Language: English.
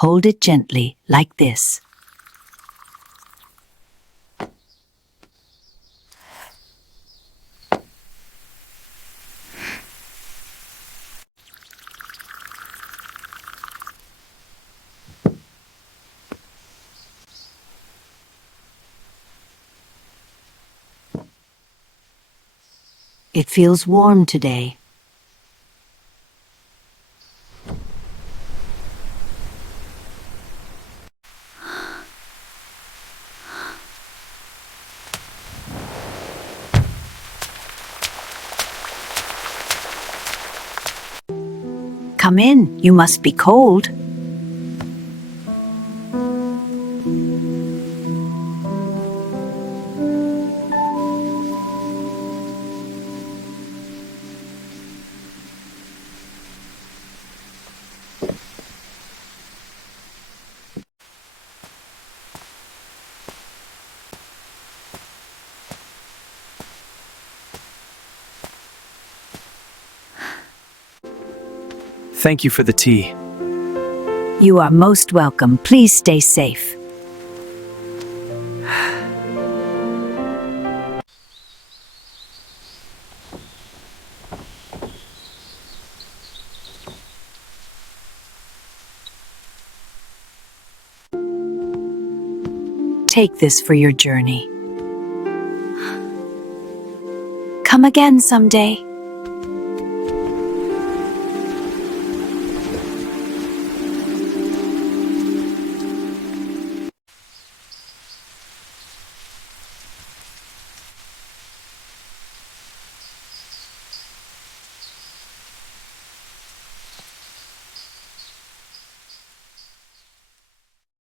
Hold it gently, like this. It feels warm today. Come in, you must be cold. Thank you for the tea. You are most welcome. Please stay safe. Take this for your journey. Come again someday.